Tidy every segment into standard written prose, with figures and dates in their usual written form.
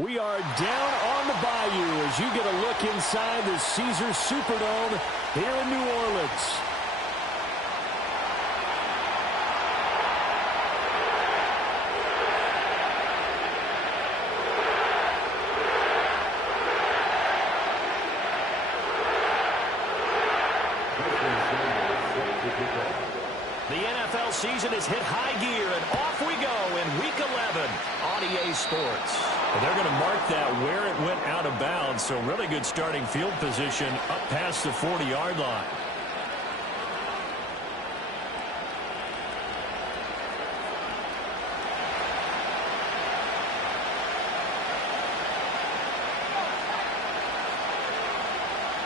We are down on the bayou as you get a look inside the Caesars Superdome here in New Orleans. The NFL season has hit high gear, and off we go in Week 11 on EA Sports. Well, they're going to mark that where it went out of bounds, so really good starting field position up past the 40-yard line.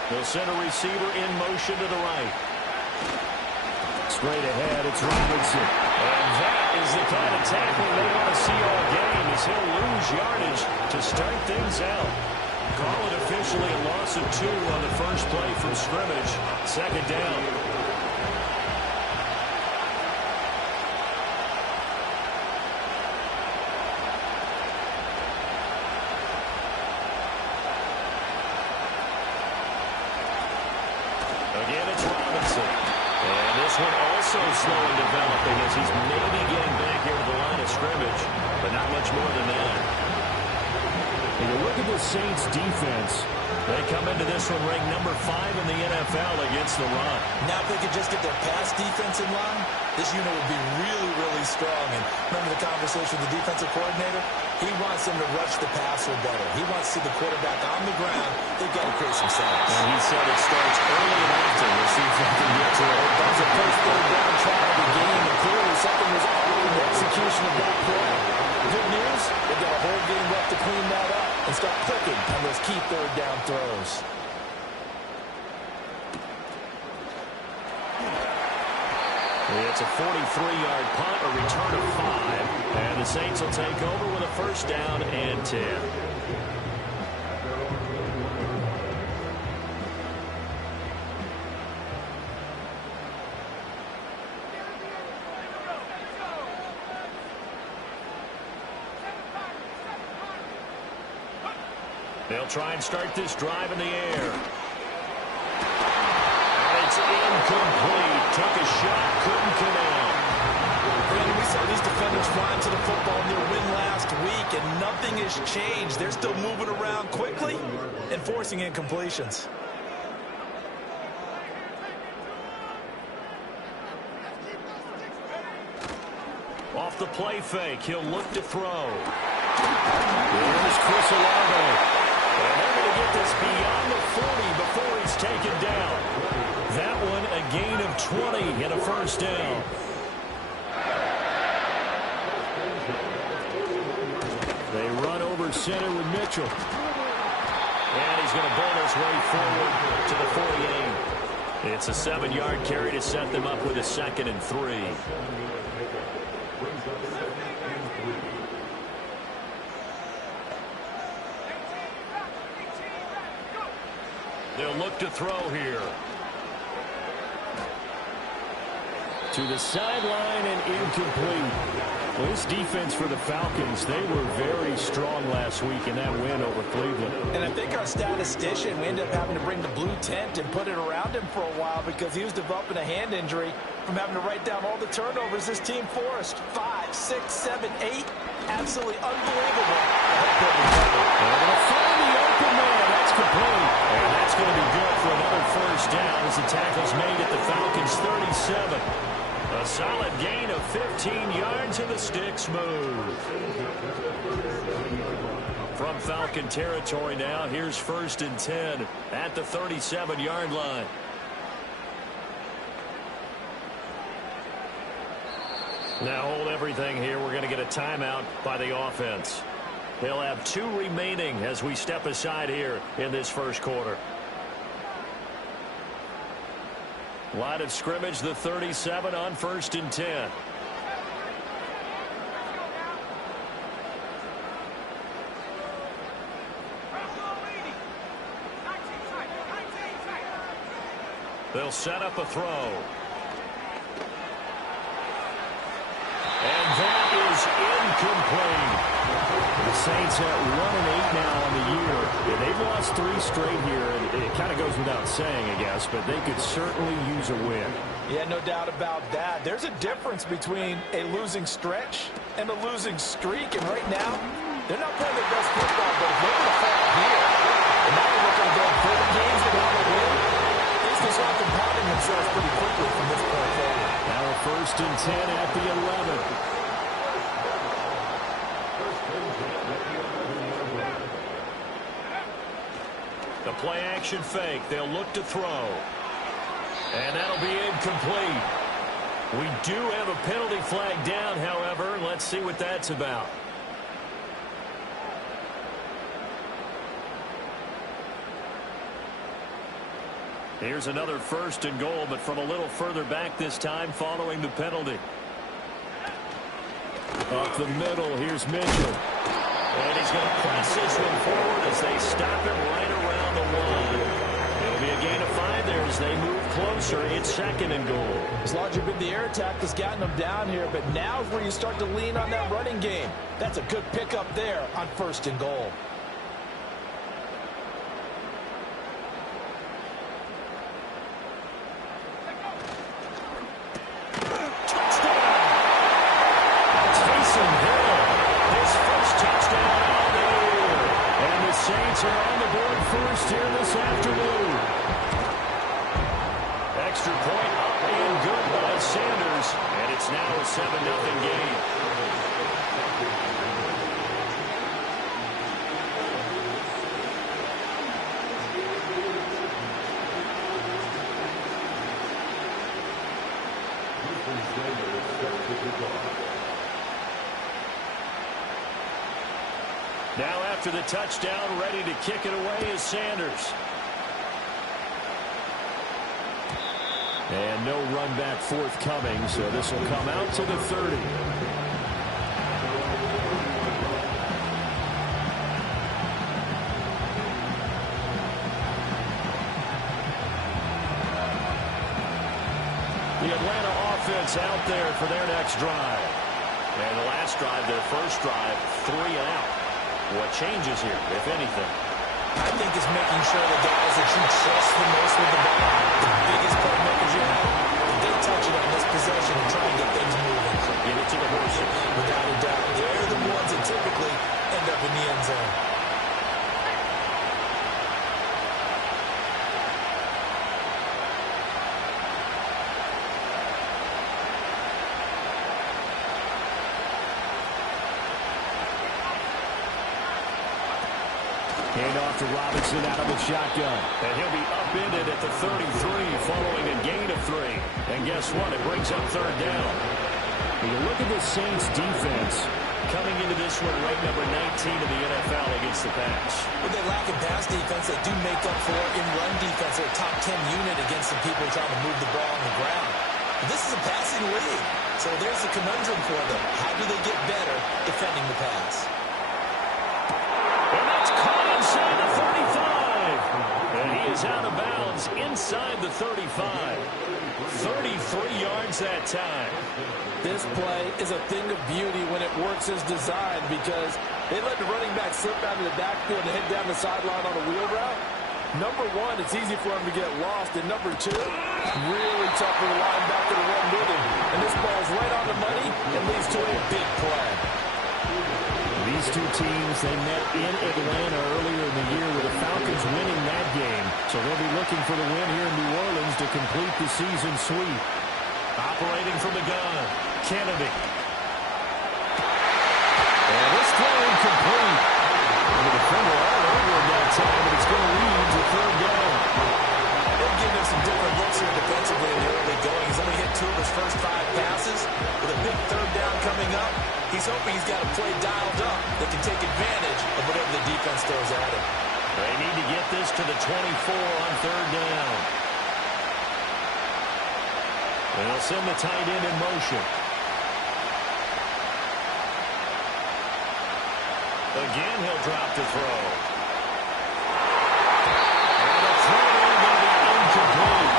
They'll send a receiver in motion to the right. Straight ahead, it's Robinson. And that is the kind of tackling they want to see all game, as he'll lose yardage to start things out. Call it officially a loss of 2 on the first play from scrimmage. Second down. Again, it's Robinson. And this one also slow in developing as he's maybe getting back here to the line of scrimmage, but not much more than that. And you look at the Saints defense. They come into this one ranked number 5 in the NFL against the run. Now if they could just get their pass defense in line, this unit would be really, really strong. And remember the conversation with the defensive coordinator? He wants them to rush the passer better. He wants to see the quarterback on the ground. They've got to create some sacks. And he said it starts early and often. We'll see if they can get to it. That was a first third down try at the game, and clearly something was already in the execution of that play. Good news, they've got a whole game left to clean that up and start clicking on those key third down throws. It's a 43-yard punt, a return of 5, and the Saints will take over with a first down and 10. They'll try and start this drive in the air. And it's incomplete. Took a shot, couldn't connect. Brandon, we saw these defenders flying to the football in their win last week, and nothing has changed. They're still moving around quickly and forcing incompletions. Off the play fake, he'll look to throw. Here's Chris Olave. And they're going to get this beyond the 40 before he's taken down. That one a gain of 20 and a first down. They run over center with Mitchell. And he's going to burn his way forward to the 48. It's a 7-yard carry to set them up with a 2nd and 3. They'll look to throw here. To the sideline and incomplete. Well, this defense for the Falcons, they were very strong last week in that win over Cleveland. And I think our statistician, we ended up having to bring the blue tent and put it around him for a while because he was developing a hand injury from having to write down all the turnovers this team forced. 5, 6, 7, 8. Absolutely unbelievable. They're going to find the open man. That's complete. And that's going to be good for another first down as the tackle's made at the Falcons' 37. A solid gain of 15 yards and the sticks move. From Falcon territory now, here's 1st and 10 at the 37-yard line. Now hold everything here. We're going to get a timeout by the offense. They'll have 2 remaining as we step aside here in this first quarter. Line of scrimmage, the 37 on 1st and 10. They'll set up a throw. And that is incomplete. The Saints at 1-8 now on the year. Yeah, they've lost 3 straight here, and it kind of goes without saying, I guess, but they could certainly use a win. Yeah, no doubt about that. There's a difference between a losing stretch and a losing streak, and right now, they're not playing their best football, but if they're going to fall here, and now they're looking to go 30 games without a win, things can start compounding themselves pretty quickly from this point forward. Now a 1st and 10 at the 11. The play action fake. They'll look to throw. And that'll be incomplete. We do have a penalty flag down, however. Let's see what that's about. Here's another 1st and goal, but from a little further back this time following the penalty. Up the middle, here's Mitchell. And he's going to press this one forward as they stop him right around the 1. It'll be a gain of 5 there as they move closer. It's 2nd and goal. As large as the air attack has gotten them down here, but now is where you start to lean on that running game. That's a good pickup there on 1st and goal. Saints are on the board first here this afternoon. Extra point up and good by Sanders. And it's now a 7-0 game. Now after the touchdown, ready to kick it away is Sanders. And no run back forthcoming, so this will come out to the 30. The Atlanta offense out there for their next drive. And the last drive, their first drive, 3 and out. What changes here, if anything? I think it's making sure the guys that you trust the most with the ball, the biggest playmakers you have, that they touch it on this possession and try and get things moving. Give it to the horses. Without a doubt, they're the ones that typically end up in the end zone. Handoff to Robinson out of the shotgun. And he'll be upended at the 33 following a gain of 3. And guess what? It brings up 3rd down. When you look at the Saints defense, coming into this one, ranked number 19 in the NFL against the pass. When they lack in pass defense, they do make up for in run defense. They're a top 10 unit against the people trying to move the ball on the ground. But this is a passing league, so there's a conundrum for them. How do they get better defending the pass? And that's caught inside the 35. And he is out of bounds inside the 35. 33 yards that time. This play is a thing of beauty when it works as designed because they let the running back slip out of the backfield and head down the sideline on a wheel route. Number one, it's easy for him to get lost. And number two, really tough for the linebacker to run with him. And this ball's right on the money and leads to a big play. These two teams, they met in Atlanta earlier in the year with the Falcons winning that game. So they'll be looking for the win here in New Orleans to complete the season sweep. Operating from the gun, Kennedy. And this throw incomplete. And the defender all over him that time, and it's going to lead to 3rd down. They'll give him some different looks here defensively in the early going. He's only hit 2 of his first 5 passes. With a big 3rd down coming up, he's hoping he's got a play dialed up that can take advantage of whatever the defense throws at him. They need to get this to the 24 on 3rd down. And they'll send the tight end in motion. Again, he'll drop to throw. And the throw going to be incomplete.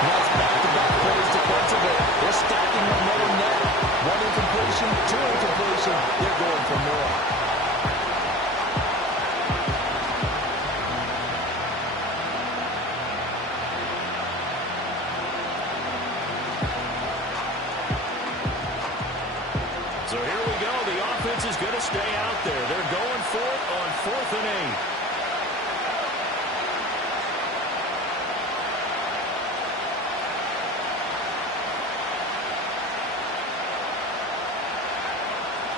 That's back-to-back plays defensively. They're stacking momentum now. 1 incompletion, 2 incompletion. They're going for more. stay out there. They're going for it on 4th and 8.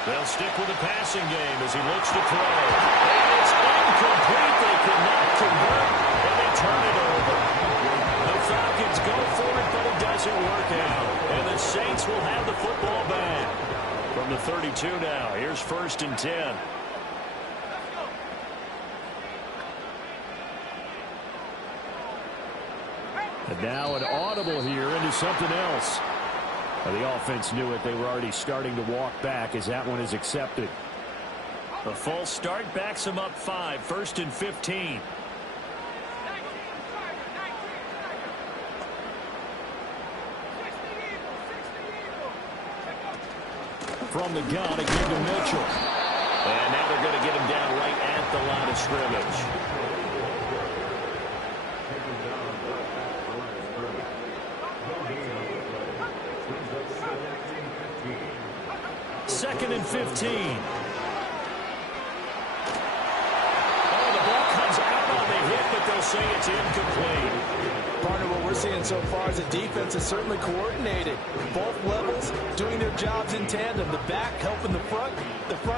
They'll stick with the passing game as he looks to throw. And it's incomplete. They could not convert, and they turn it over. The Falcons go for it, but it doesn't work out. And the Saints will have the football back. From the 32 now, here's 1st and 10. And now an audible here into something else. The offense knew it. They were already starting to walk back as that one is accepted. A false start backs them up 5. 1st and 15. From the gun again to Mitchell. And now they're going to get him down right at the line of scrimmage. 2nd and 15. Oh, the ball comes out on the hit, but they'll say it's incomplete. Partner, what we're seeing so far is the defense is certainly coordinated. Both levels doing their jobs in tandem. The back helping the front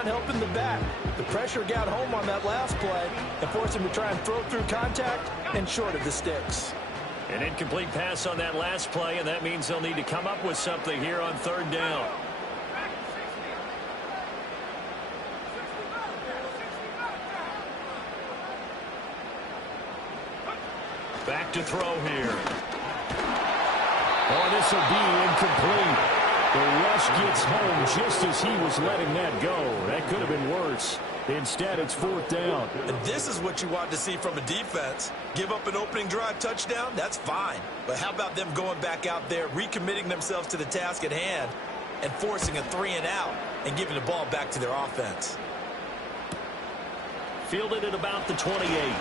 helping the back. The pressure got home on that last play and forced him to try and throw through contact and short of the sticks. An incomplete pass on that last play, and that means they'll need to come up with something here on 3rd down. Back to throw here. Oh, this will be incomplete. The rush gets home just as he was letting that go. That could have been worse. Instead, it's 4th down. And this is what you want to see from a defense. Give up an opening drive touchdown, that's fine. But how about them going back out there, recommitting themselves to the task at hand, and forcing a 3-and-out and giving the ball back to their offense? Fielded at about the 28.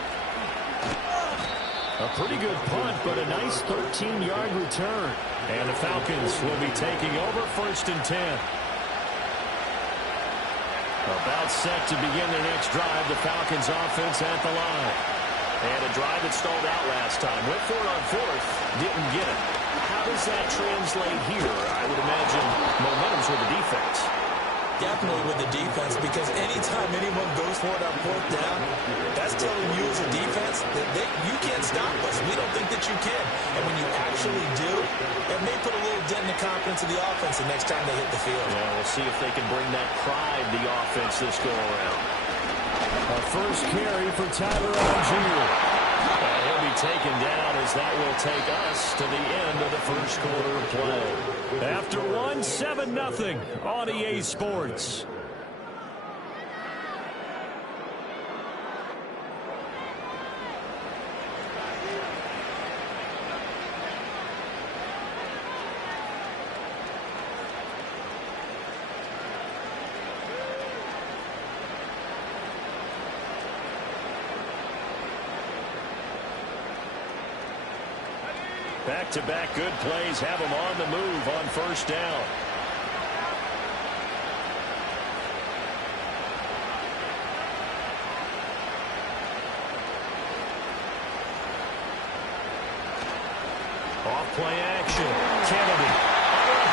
A pretty good punt, but a nice 13-yard return. And the Falcons will be taking over 1st and 10. About set to begin their next drive. The Falcons offense at the line. And a drive that stalled out last time. Went for it on 4th. Didn't get it. How does that translate here? I would imagine momentum's with the defense. Definitely with the defense, because anytime anyone goes for it on 4th down, that's telling you as a defense that you can't stop us. We don't think that you can. And when you actually do, it may put a little dent in the confidence of the offense the next time they hit the field. Yeah, we'll see if they can bring that pride to the offense this go-around. A first carry for Tyler Algier. He'll be taken down as that will take us to the end of the first quarter of play. After one, 7-0 on EA Sports. Back-to-back good plays have them on the move on 1st down. Off-play action. Kennedy.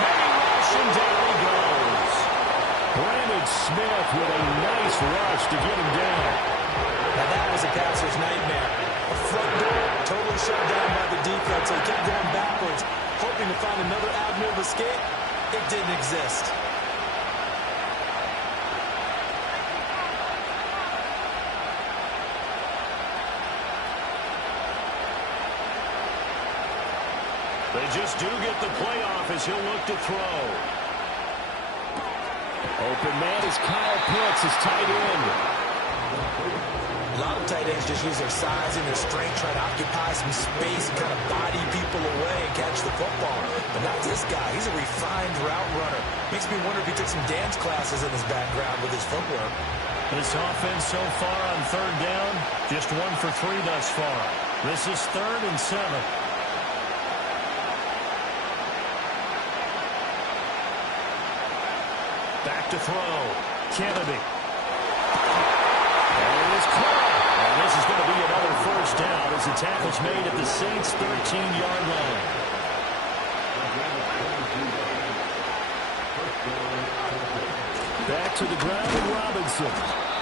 Heavy rush, and down he goes. Brandon Smith with a nice rush to get him down. Now that was a passer's nightmare. A front door totally shut down by the defense. They kept going backwards, hoping to find another avenue of escape. It didn't exist. They just do get the playoff as he'll look to throw. Open man is Kyle Pitts, his tight end. A lot of tight ends just use their size and their strength, try to occupy some space and kind of body people away and catch the football. But not this guy. He's a refined route runner. Makes me wonder if he took some dance classes in his background with his footwork. This offense so far on 3rd down, just 1 for 3 thus far. This is 3rd and 7. Back to throw. Kennedy. caught. And this is going to be another first down as the tackle's made at the Saints' 13-yard line. Back to the ground with Robinson.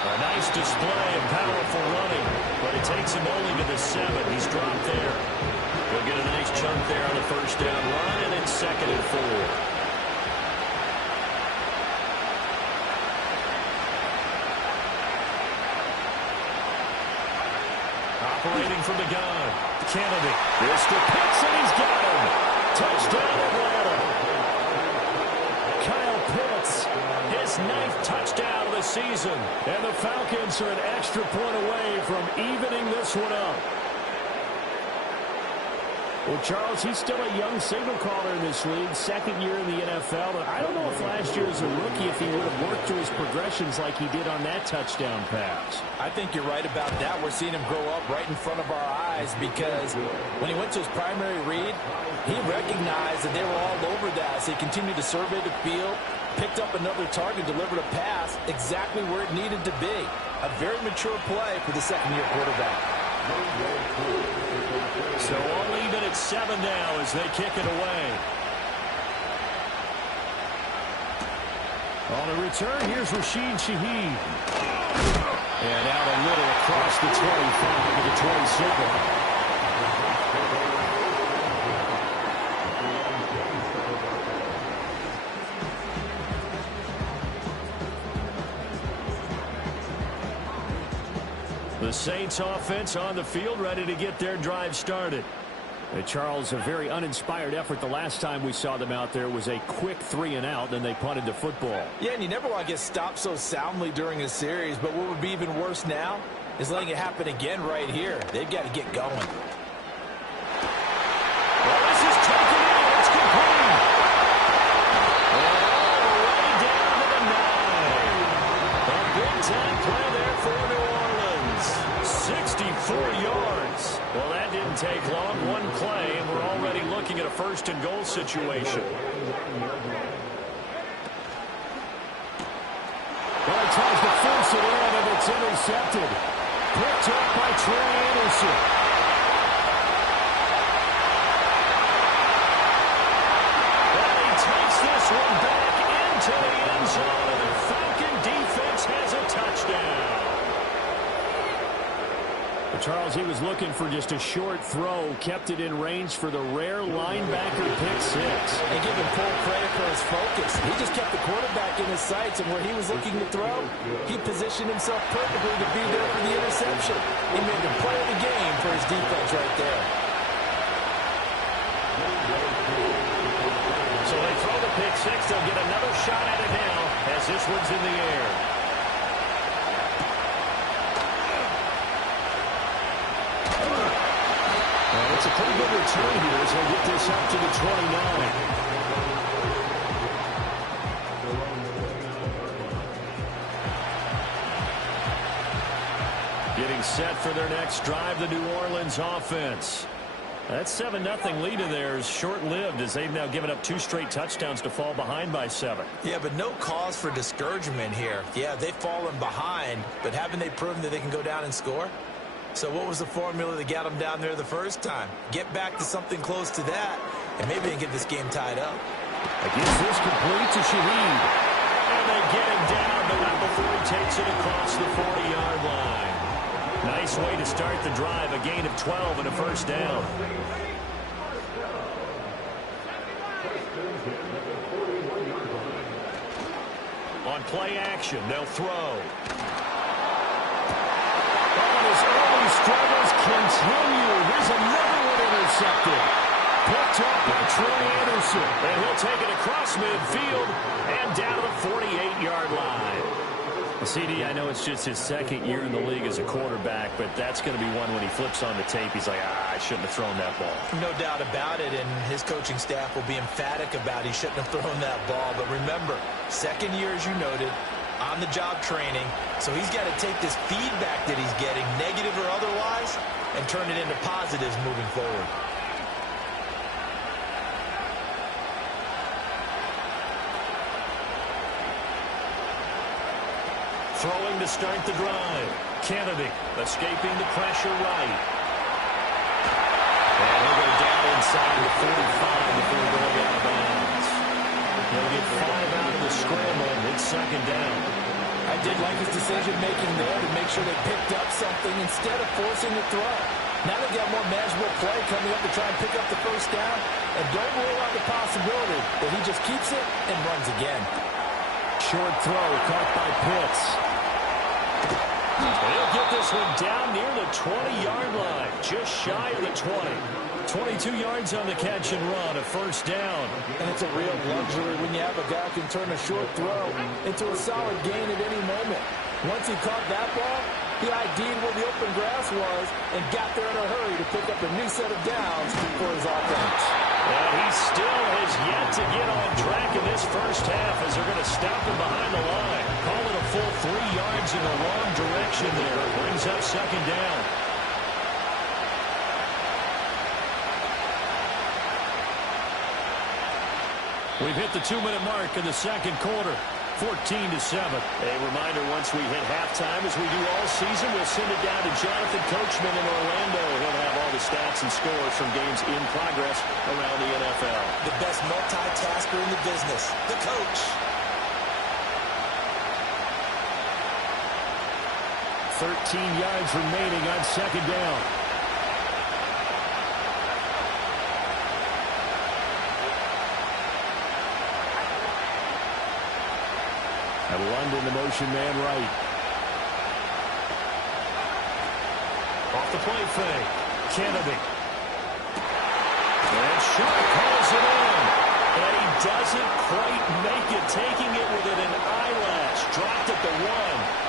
A nice display of powerful running, but it takes him only to the 7. He's dropped there. He'll get a nice chunk there on the first down run, and it's 2nd and 4. Operating from the gun. Kennedy. Mr. Pitts, and he's got him. Touchdown, Atlanta. Kyle Pitts, His 9th touchdown of the season. and the Falcons are an extra point away from evening this one up. Well, Charles, he's still a young signal caller in this league, 2nd year in the NFL. But I don't know if last year as a rookie, if he would have worked through his progressions like he did on that touchdown pass. I think you're right about that. We're seeing him grow up right in front of our eyes because when he went to his primary read, he recognized that they were all over that. So he continued to survey the field, picked up another target, delivered a pass exactly where it needed to be. A very mature play for the second-year quarterback. So all even at 7 now as they kick it away. On the return, here's Rashid Shaheed. And out a little across the 25 to the 27. The Saints offense on the field, ready to get their drive started. Charles, a very uninspired effort the last time we saw them out there was a quick 3-and-out, then they punted the football. Yeah, and you never want to get stopped so soundly during a series, but what would be even worse now is letting it happen again right here. They've got to get going. Well, this is taken in. It's complete. All the way down to the 9. A big-time play there for New Orleans. 64 yards. Well, that didn't take long. One play, and we're already looking at a first-and-goal situation. Well, he tries to force it in, and it's intercepted. Picked up by Trey Anderson. Well, he takes this one back into the end zone, and the Falcon defense has a touchdown. Charles, he was looking for just a short throw, kept it in range for the rare linebacker pick 6. And give him full credit for his focus. He just kept the quarterback in his sights, and where he was looking to throw, he positioned himself perfectly to be there for the interception. He made the play of the game for his defense right there. So they throw the pick 6. They'll get another shot at it now as this one's in the air. It's a pretty good return here as they get this up to the 29. Getting set for their next drive, the New Orleans offense. That 7-0 lead of theirs short-lived as they've now given up 2 straight touchdowns to fall behind by 7. Yeah, but no cause for discouragement here. Yeah, they've fallen behind, but haven't they proven that they can go down and score? So what was the formula that got them down there the first time? Get back to something close to that, and maybe they can get this game tied up. Against this complete to Shaheed. And they get him down, but not before he takes it across the 40-yard line. Nice way to start the drive, a gain of 12 and a first down. On play action, they'll throw. His early struggles continue. Here's another one intercepted. Picked up by Trey Anderson. And he'll take it across midfield and down to the 48-yard line. CD, I know it's just his 2nd year in the league as a quarterback, but that's going to be one when he flips on the tape. He's like, I shouldn't have thrown that ball. No doubt about it, and his coaching staff will be emphatic about he shouldn't have thrown that ball. But remember, 2nd year, as you noted, on-the-job training, so he's got to take this feedback that he's getting, negative or otherwise, and turn it into positives moving forward. Throwing to start the drive. Kennedy escaping the pressure right. And he'll go down inside the 45 before going out of bounds. He'll get 5 out of the scramble. It's second down. I did like his decision-making there to make sure they picked up something instead of forcing the throw. Now they've got more manageable play coming up to try and pick up the first down. And don't rule out the possibility that he just keeps it and runs again. Short throw caught by Pitts. He'll get this one down near the 20-yard line, just shy of the 20. 22 yards on the catch and run, a first down. And it's a real luxury when you have a guy who can turn a short throw into a solid gain at any moment. Once he caught that ball, he ID'd where the open grass was and got there in a hurry to pick up a new set of downs for his offense. And he still has yet to get on track in this first half as they're going to stop him behind the line. Call it a full 3 yards in the wrong direction there. Brings up second down. We've hit the 2-minute mark in the second quarter. 14-7. A reminder, once we hit halftime, as we do all season, we'll send it down to Jonathan Coachman in Orlando. He'll have all the stats and scores from games in progress around the NFL. The best multitasker in the business, the coach. 13 yards remaining on second down. And London, the motion man right. Off the play fake. Kennedy. And Sharp calls it in. And he doesn't quite make it, taking it within an eyelash. Dropped at the 1.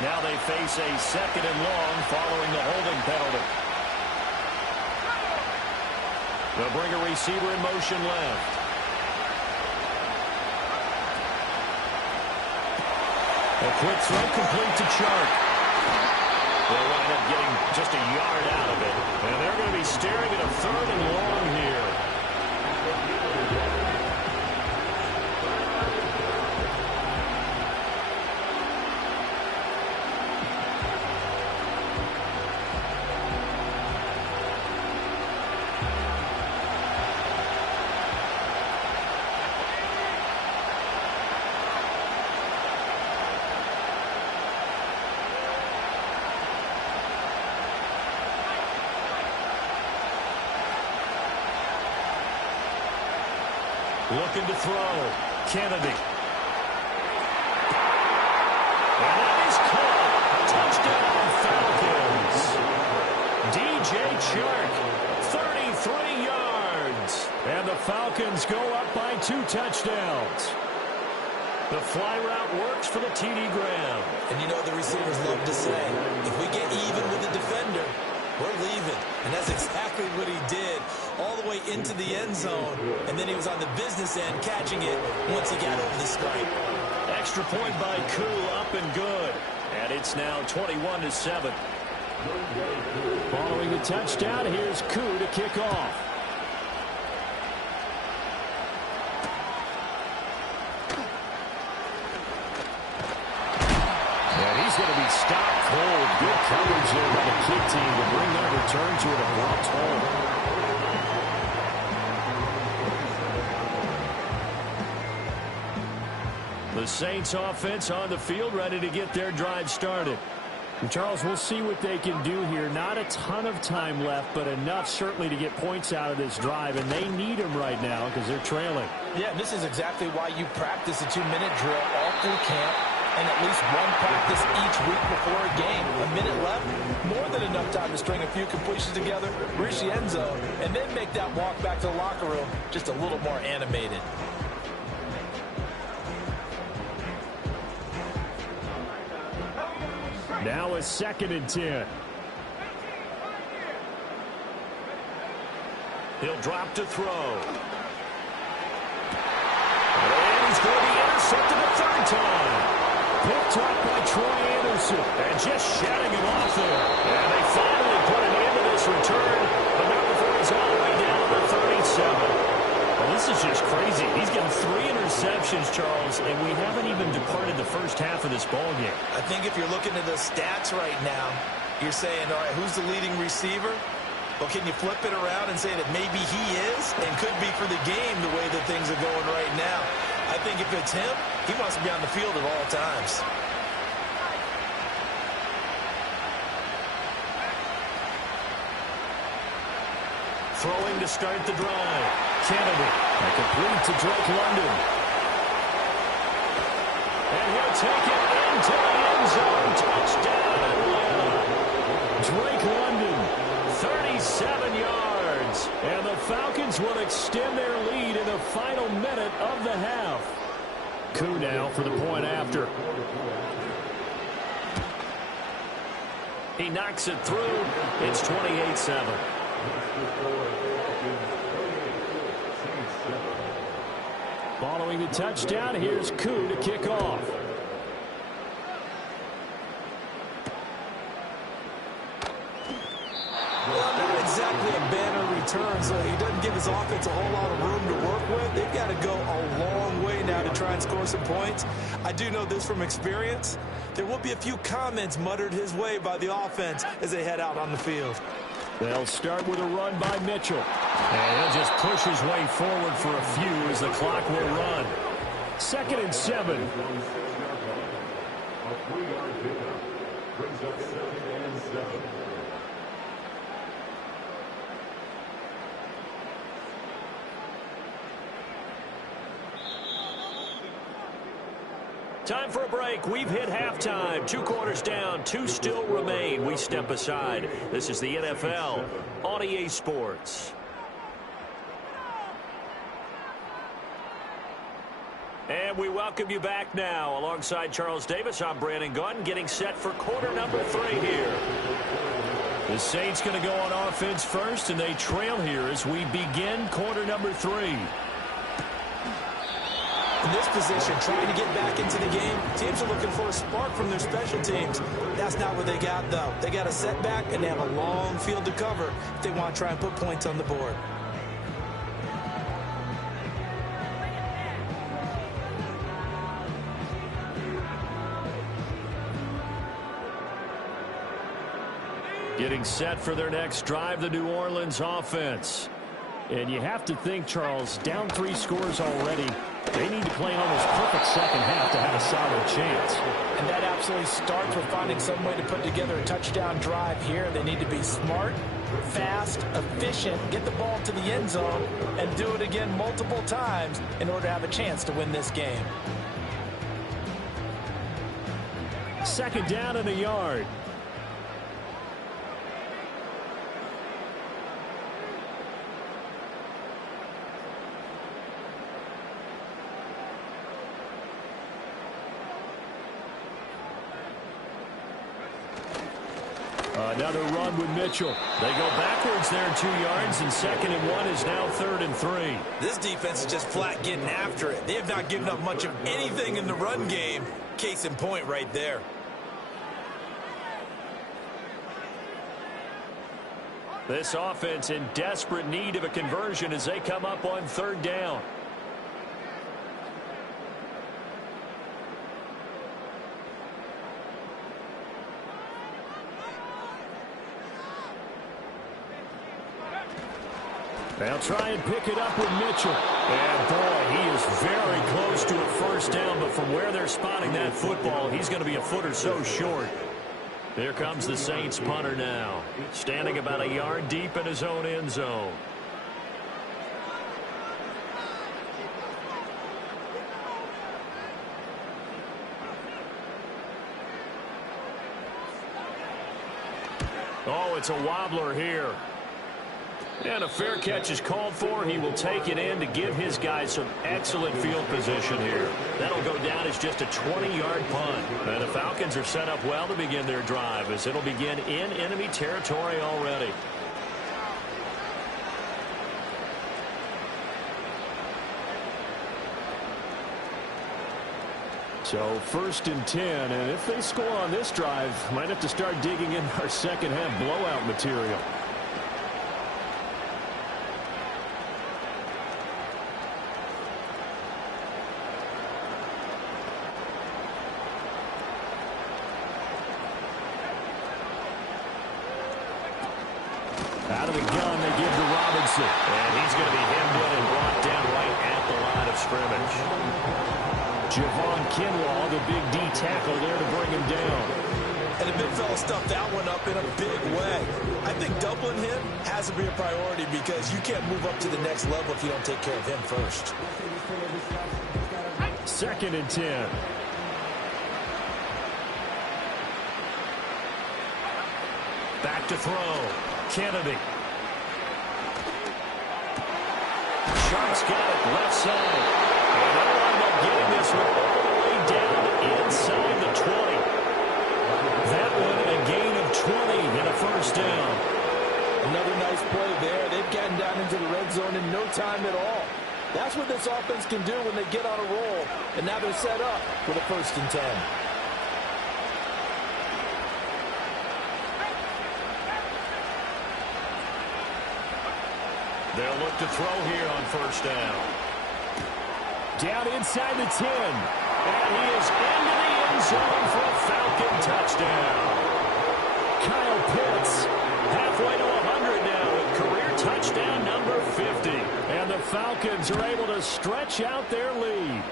Now they face a second and long following the holding penalty. They'll bring a receiver in motion left. A quick throw complete to Chark. They'll wind up getting just a yard out of it. And they're going to be staring at a third and long here. Looking to throw. Kennedy. And that is caught. Touchdown, Falcons. DJ Chark, 33 yards. And the Falcons go up by 2 touchdowns. The fly route works for the TD Graham. And you know the receivers love to say, if we get even with the defender, we're leaving. And that's exactly what he did, all the way into the end zone. And then he was on the business end catching it once he got over the stripe. Extra point by Koo, up and good. And it's now 21-7. Following the touchdown, here's Koo to kick off. And he's going to be stopped cold. Good coverage there by the kick team to bring that return to an abrupt home. The Saints offense on the field, ready to get their drive started. And Charles, we'll see what they can do here. Not a ton of time left, but enough certainly to get points out of this drive, and they need them right now because they're trailing. Yeah, this is exactly why you practice a 2-minute drill all through camp and at least one practice each week before a game. A minute left, more than enough time to string a few completions together, reach the end zone, and then make that walk back to the locker room just a little more animated. Now a 2nd and 10. He'll drop to throw. And he's going to be intercepted a third time. Picked up by Troy Anderson. And just shutting him off there. And they finally put an end to this this return, but not before he's all the way down to the 37. Well, this is just crazy. He's got 3 interceptions, Charles, and we haven't even departed the first half of this ball game. I think if you're looking at the stats right now, you're saying, all right, who's the leading receiver? Well, can you flip it around and say that maybe he is and could be for the game the way that things are going right now? I think if it's him, he wants to be on the field at all times. Throwing to start the drive. Kennedy, a complete to Drake London. And he'll take it into the end zone. Touchdown, Atlanta. Drake London. 37 yards. And the Falcons will extend their lead in the final minute of the half. Koo now for the point after. He knocks it through. It's 28-7. Following the touchdown, here's Koo to kick off. Well, not exactly a banner return, so he doesn't give his offense a whole lot of room to work with. They've got to go a long way now to try and score some points. I do know this from experience. There will be a few comments muttered his way by the offense as they head out on the field. They'll start with a run by Mitchell. And he'll just push his way forward for a few as the clock will run. 2nd and 7. Time for a break. We've hit halftime. 2 quarters down. 2 still remain. We step aside. This is the NFL on EA Sports. And we welcome you back now. Alongside Charles Davis, I'm Brandon Gautin, getting set for quarter number 3 here. The Saints going to go on offense first, and they trail here as we begin quarter number 3. In this position, trying to get back into the game, teams are looking for a spark from their special teams. That's not what they got, though. They got a setback, and they have a long field to cover if they want to try and put points on the board. Getting set for their next drive, the New Orleans offense. And you have to think, Charles, down 3 scores already. They need to play an almost perfect second half to have a solid chance. And that absolutely starts with finding some way to put together a touchdown drive here. They need to be smart, fast, efficient, get the ball to the end zone, and do it again multiple times in order to have a chance to win this game. 2nd down and a yard. Another run with Mitchell. They go backwards there 2 yards, and 2nd and 1 is now 3rd and 3. This defense is just flat getting after it. They have not given up much of anything in the run game. Case in point right there. This offense in desperate need of a conversion as they come up on 3rd down. They'll try and pick it up with Mitchell. And, boy, he is very close to a 1st down, but from where they're spotting that football, he's going to be a foot or so short. Here comes the Saints punter now, standing about a yard deep in his own end zone. Oh, it's a wobbler here. And a fair catch is called for. He will take it in to give his guys some excellent field position here. That'll go down as just a 20-yard punt. And the Falcons are set up well to begin their drive as it'll begin in enemy territory already. So 1st and 10, and if they score on this drive, might have to start digging in our second half blowout material. out of the gun. They give to Robinson. And he's going to be hemmed in and brought down right at the line of scrimmage. Javon Kinlaw, the big D tackle there to bring him down. And the big fella stuffed that one up in a big way. I think doubling him has to be a priority because you can't move up to the next level if you don't take care of him first. 2nd and 10. Back to throw. Kennedy. Sharp's got it left side. And they'll wind up getting this one all the way down inside the 20. That one a gain of 20 and a first down. Another nice play there. They've gotten down into the red zone in no time at all. That's what this offense can do when they get on a roll. And now they're set up with a 1st and 10. They'll look to throw here on 1st down. Down inside the 10. And he is into the end zone for a Falcon touchdown. Kyle Pitts halfway to 100 now with career touchdown number 50. And the Falcons are able to stretch out their lead.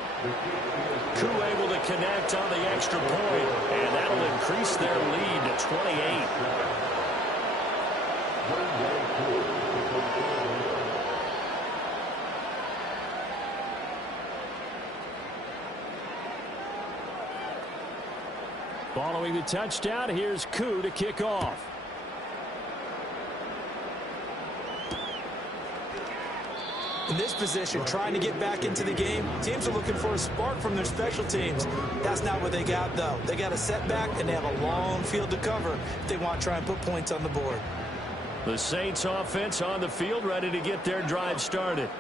Koo able to connect on the extra point, and that'll increase their lead to 28. Following the touchdown, here's Koo to kick off. In this position, trying to get back into the game, teams are looking for a spark from their special teams. That's not what they got, though. They got a setback, and they have a long field to cover if they want to try and put points on the board. The Saints offense on the field, ready to get their drive started.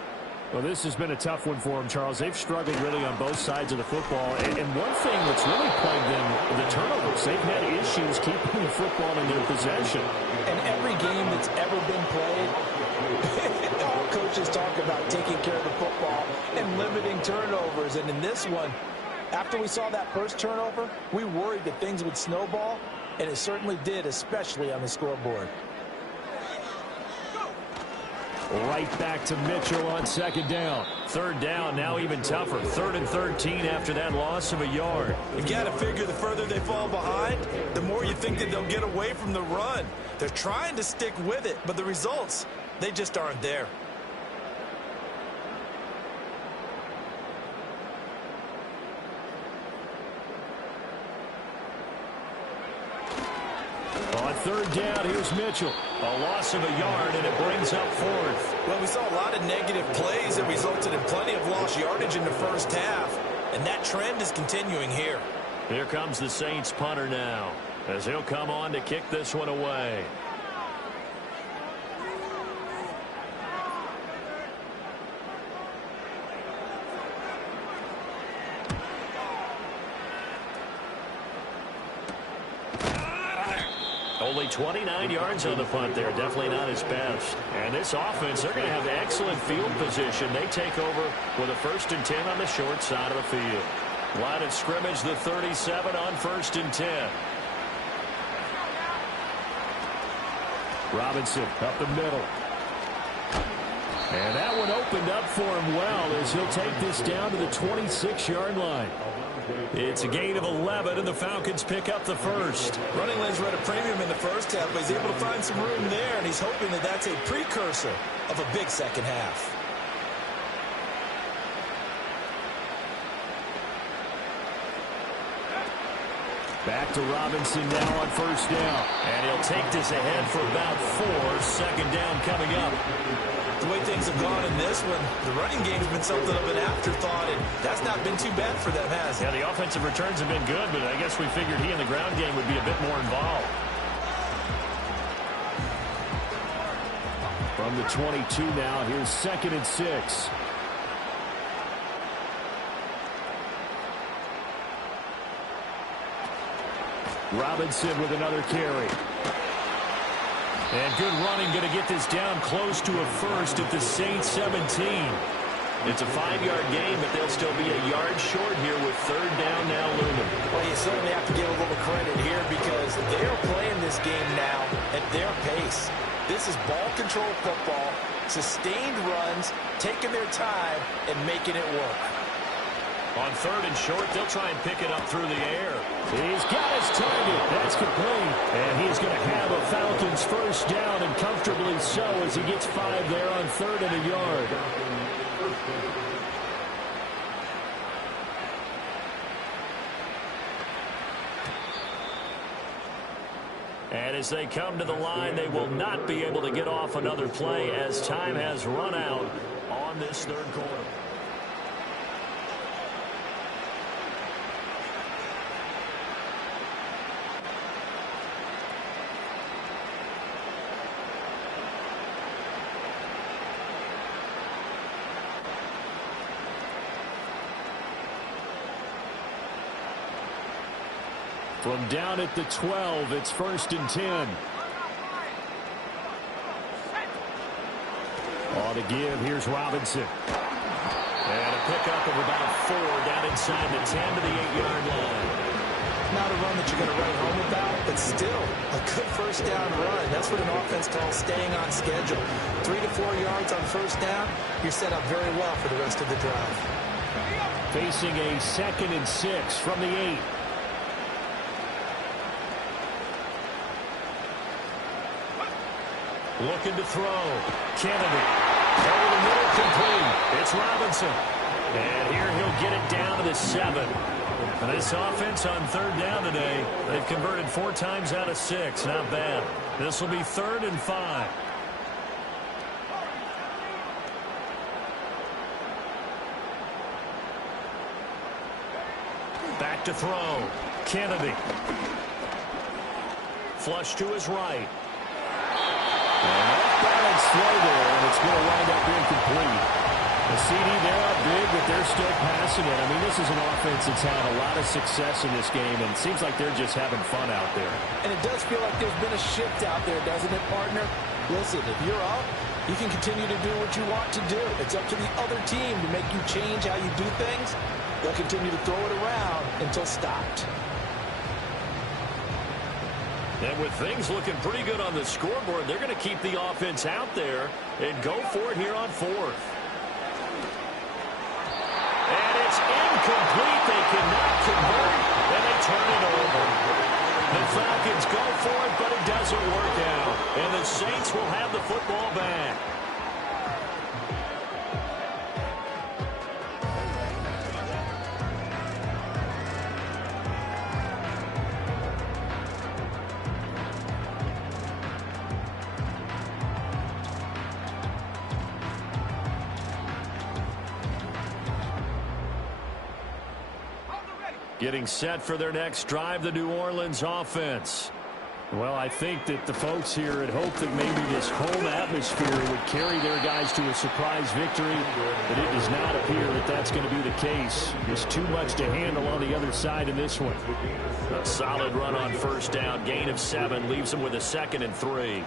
Well, this has been a tough one for them, Charles. They've struggled really on both sides of the football. And one thing that's really plagued them, the turnovers. They've had issues keeping the football in their possession. And every game that's ever been played, all coaches talk about taking care of the football and limiting turnovers. And in this one, after we saw that first turnover, we worried that things would snowball, and it certainly did, especially on the scoreboard. Right back to Mitchell on 2nd down. 3rd down, now even tougher. 3rd and 13 after that loss of a yard. You got to figure the further they fall behind, the more you think that they'll get away from the run. They're trying to stick with it, but the results, they just aren't there. On 3rd down, here's Mitchell. A loss of a yard, and it brings up 4th. Well, we saw a lot of negative plays that resulted in plenty of lost yardage in the first half, and that trend is continuing here. Here comes the Saints punter now, as he'll come on to kick this one away. Only 29 yards on the punt there. Definitely not his best. And this offense, they're going to have excellent field position. They take over with a 1st and 10 on the short side of the field. Line of scrimmage, the 37 on 1st and 10. Robinson up the middle. And that one opened up for him well as he'll take this down to the 26-yard line. It's a gain of 11, and the Falcons pick up the 1st. Running lanes were at a premium in the first half, but he's able to find some room there, and he's hoping that that's a precursor of a big second half. Back to Robinson now on 1st down. And he'll take this ahead for about 4. 2nd down coming up. The way things have gone in this one, the running game's been something of an afterthought, and that's not been too bad for them, has it? Yeah, the offensive returns have been good, but I guess we figured he in the ground game would be a bit more involved. From the 22 now, here's 2nd and 6. Robinson with another carry. And good running, going to get this down close to a 1st at the Saints 17. It's a 5-yard gain, but they'll still be a yard short here with 3rd down now looming. Well, you certainly have to give a little credit here because they're playing this game now at their pace. This is ball control football, sustained runs, taking their time, and making it work. On 3rd and short, they'll try and pick it up through the air. He's got his target. That's complete. And he's going to have a Falcons first down, and comfortably so as he gets 5 there on 3rd and a yard. And as they come to the line, they will not be able to get off another play as time has run out on this 3rd quarter. From down at the 12, it's 1st and 10. On to give, here's Robinson. And a pickup of about 4 down inside the 10 to the 8-yard line. Not a run that you're going to write home about, but still a good first down run. That's what an offense calls staying on schedule. 3 to 4 yards on first down, you're set up very well for the rest of the drive. Facing a 2nd and 6 from the 8. Looking to throw. Kennedy. Over the middle, complete. It's Robinson. And here he'll get it down to the 7. And this offense on 3rd down today, they've converted 4 times out of 6. Not bad. This will be 3rd and 5. Back to throw. Kennedy. Flush to his right. Balance throw there, and it's going to wind up incomplete. The CD, they're up big, but they're still passing it. I mean, this is an offense that's had a lot of success in this game, and it seems like they're just having fun out there. And it does feel like there's been a shift out there, doesn't it, partner? Listen, if you're up, you can continue to do what you want to do. It's up to the other team to make you change how you do things. They'll continue to throw it around until stopped. And with things looking pretty good on the scoreboard, they're going to keep the offense out there and go for it here on 4th. And it's incomplete. They cannot convert, and they turn it over. The Falcons go for it, but it doesn't work out. And the Saints will have the football back. Getting set for their next drive, the New Orleans offense. Well, I think that the folks here had hoped that maybe this home atmosphere would carry their guys to a surprise victory, but it does not appear that that's going to be the case. There's too much to handle on the other side in this one. A solid run on first down. Gain of 7 leaves them with a 2nd and 3.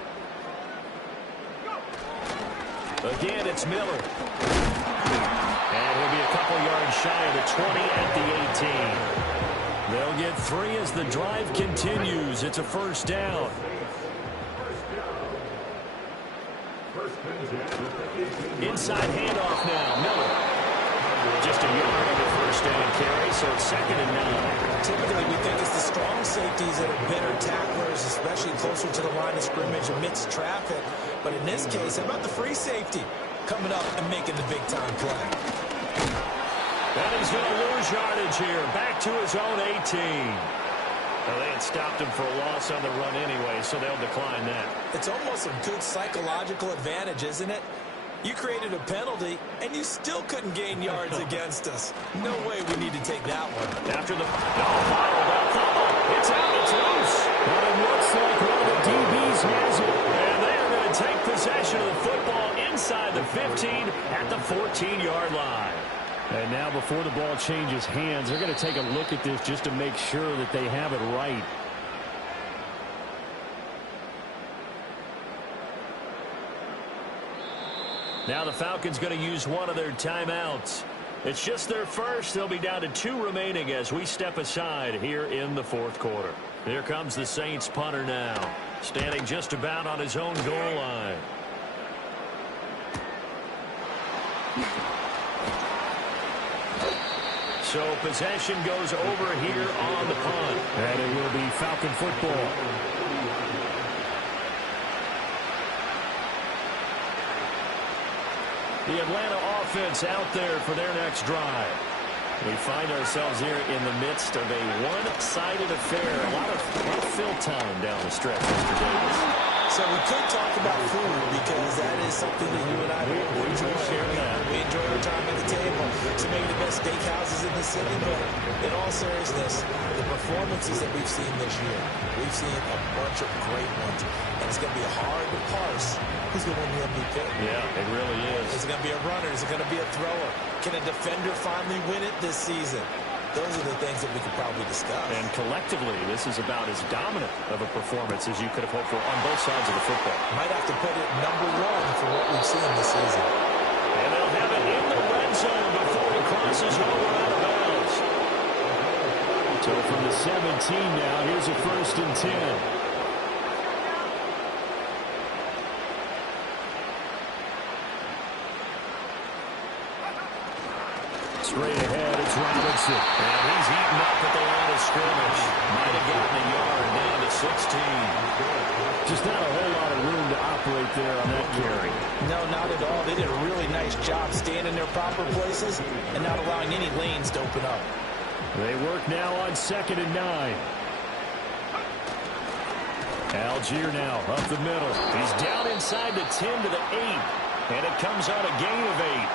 Again, it's Miller. And he'll be a couple yards shy of the 20 at the 18. They'll get 3 as the drive continues. It's a first down. Inside handoff now. Miller. Just a yard on the first down carry, so it's 2nd and 9. Typically, we think it's the strong safeties that are better tacklers, especially closer to the line of scrimmage amidst traffic. But in this case, how about the free safety coming up and making the big-time play? And he's going to lose yardage here. Back to his own 18. Well, they had stopped him for a loss on the run anyway, so they'll decline that. It's almost a good psychological advantage, isn't it? You created a penalty, and you still couldn't gain yards against us. No way we need to take that one. After the it's out, it's loose. But it looks like one of the DBs has it. And they are going to take possession of the football inside the 15 at the 14-yard line. And now before the ball changes hands, they're going to take a look at this just to make sure that they have it right. Now the Falcons going to use one of their timeouts. It's just their first. They'll be down to 2 remaining as we step aside here in the fourth quarter. Here comes the Saints punter now, standing just about on his own goal line. So possession goes over here on the punt. And it will be Falcon football. The Atlanta offense out there for their next drive. We find ourselves here in the midst of a one-sided affair. A lot of fill time down the stretch, Mr. Davis. So we could talk about food because that is something that you and I enjoy. We enjoy our time at the table. So maybe the best steakhouses in the city, but in all seriousness, the performances that we've seen this year, we've seen a bunch of great ones. And it's going to be hard to parse who's going to win the MVP. Yeah, it really is. Is it going to be a runner? Is it going to be a thrower? Can a defender finally win it this season? Those are the things that we could probably discuss. And collectively, this is about as dominant of a performance as you could have hoped for on both sides of the football. Might have to put it #1 for what we've seen this season. And they'll have it in the red zone before he crosses over out of bounds. So from the 17 now, here's a 1st and 10. Straight ahead, it's Robinson. And he's eaten up at the line of scrimmage. Might have gotten a yard down to 16. Just not a whole lot of room to operate there on that carry. No, not at all. They did a really nice job staying in their proper places and not allowing any lanes to open up. They work now on 2nd and 9. Algier now up the middle. He's down inside the 10 to the 8. And it comes on a gain of 8.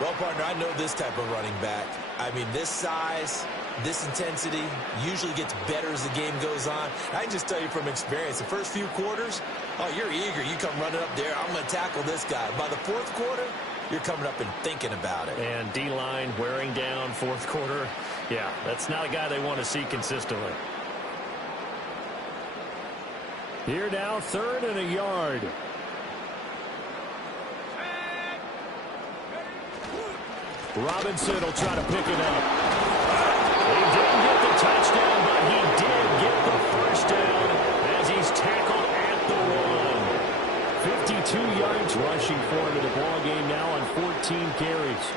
Well, partner, I know this type of running back. I mean, this size, this intensity usually gets better as the game goes on. I can just tell you from experience, the first few quarters, oh, you're eager. You come running up there, I'm going to tackle this guy. By the 4th quarter, you're coming up and thinking about it. And D-line wearing down 4th quarter. Yeah, that's not a guy they want to see consistently. Here now, 3rd and a yard. Robinson will try to pick it up. He didn't get the touchdown, but he did get the 1st down as he's tackled at the 1. 52 yards rushing for him in the ball game now on 14 carries.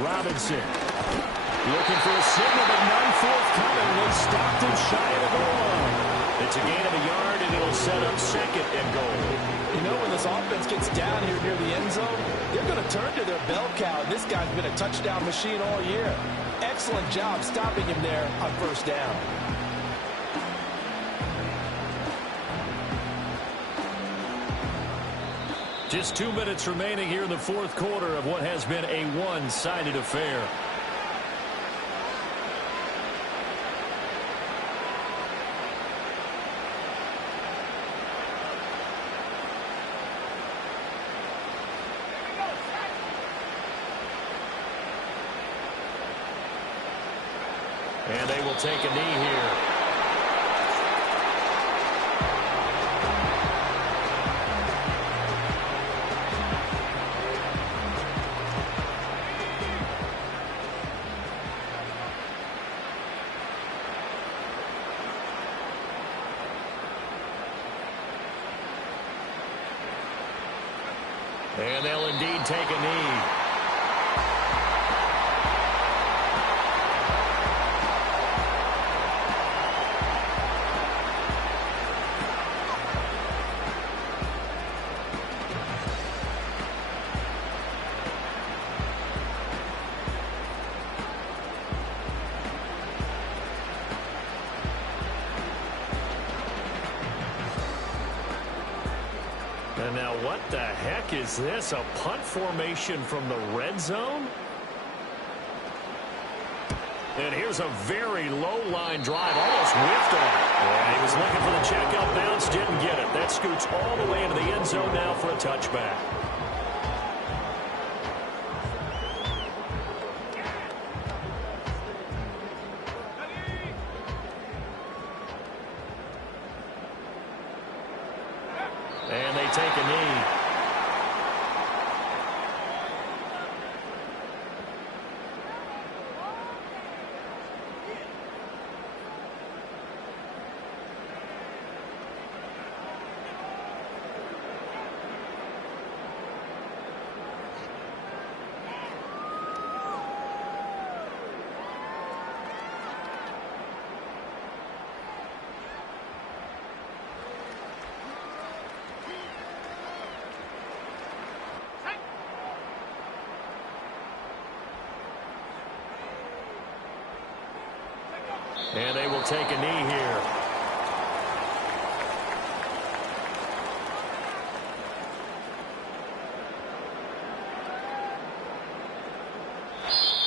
Robinson looking for a signal, but none forthcoming. They stopped him shy of the goal line. It's a gain of a yard, and it'll set up 2nd and goal. You know, when this offense gets down here near the end zone, they're going to turn to their bell cow. This guy's been a touchdown machine all year. Excellent job stopping him there on 1st down. Just 2 minutes remaining here in the 4th quarter of what has been a one-sided affair. And they will take a knee here. And they'll indeed take a knee. And now what the heck is this? A punt formation from the red zone? And here's a very low-line drive, almost whiffed on. And he was looking for the checkout bounce, didn't get it. That scoots all the way into the end zone now for a touchback. And they take a knee. And they will take a knee here.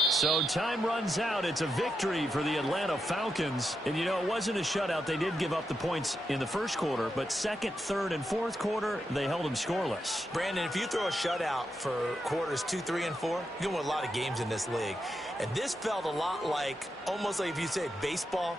So time runs out. It's a victory for the Atlanta Falcons. And, you know, it wasn't a shutout. They did give up the points in the first quarter. But second, third, and fourth quarter, they held them scoreless. Brandon, if you throw a shutout for quarters 2, 3, and 4, you're going to win a lot of games in this league. And this felt a lot like, almost like if you said baseball,